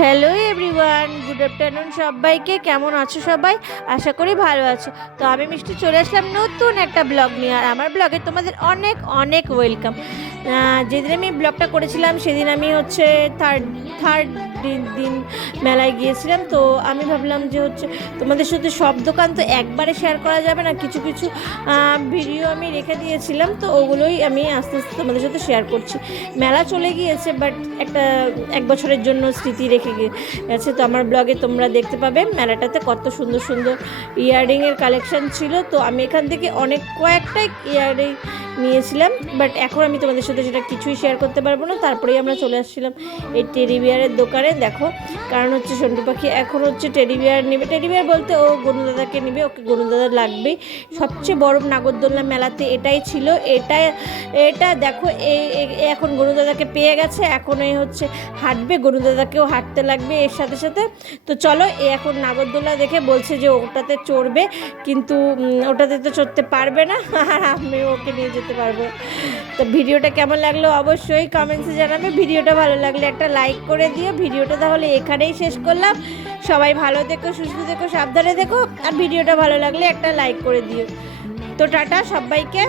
Hello everyone, good afternoon সবাইকে। কেমন আছো সবাই? আশা করি ভালো আছো। তো আমি মিষ্টি চলে আসলাম নতুন একটা ব্লগ নিয়ে, আর আমার ব্লগে তোমাদের অনেক অনেক ওয়েলকাম। যেদিন আমি ব্লগটা করেছিলাম সেদিন আমি থার্ড থার্ড দিন মেলায় গিয়েছিলাম। তো আমি ভাবলাম যে তোমাদের সাথে সব দোকান তো একবারে শেয়ার করা যাবে না, কিছু কিছু ভিডিও আমি রেখে দিয়েছিলাম, তো ওগুলোই আমি আস্তে আস্তে তোমাদের সাথে শেয়ার করছি। মেলা চলে গিয়েছে, বাট এক বছরের জন্য স্মৃতি রেখে গেছে। তো আমার ব্লগে তোমরা দেখতে পাবে মেলাটাতে কত সুন্দর সুন্দর ইয়াররিংয়ের কালেকশন ছিল। তো আমি এখান থেকে কয়েকটাই ইয়াররিং নিয়েছিলাম, বাট এখন আমি তোমাদের সাথে সেটা কিছুই শেয়ার করতে পারবো না। তারপরেই আমরা চলে আসছিলাম এই টেডি বিয়ারের দোকানে। দেখো, কারণ সন্টু পাখি এখন টেডি বিয়ার নেবে। টেডি বিয়ার বলতে ও গনুদাদাকে নেবে, ওকে গনুদাদা লাগবেই। সবচেয়ে বড় নাগরদোলনা মেলাতে এটাই ছিল। এটা দেখো, এখন গনুদাদাকে পেয়ে গেছে, এখন এই হাঁটবে, গনুদাদাকেও হাঁটতে লাগবে এর সাথে সাথে। তো চলো, এখন নাগরদোলনা দেখে বলছে যে ওটাতে চড়বে, কিন্তু ওটাতে তো চড়তে পারবে না, আর আমি ওকে নিয়ে যেতে পারবো। তো ভিডিওটা কেমন লাগলো অবশ্যই কমেন্টসে জানাবে। ভিডিওটা ভালো লাগলে একটা লাইক করে দিও। ভিডিওটা তাহলে এখানেই শেষ করলাম। সবাই ভালো থেকো, সুস্থ থেকো, সাবধানে থেকো, আর ভিডিওটা ভালো লাগলে একটা লাইক করে দিও। তো টাটা সবাইকে।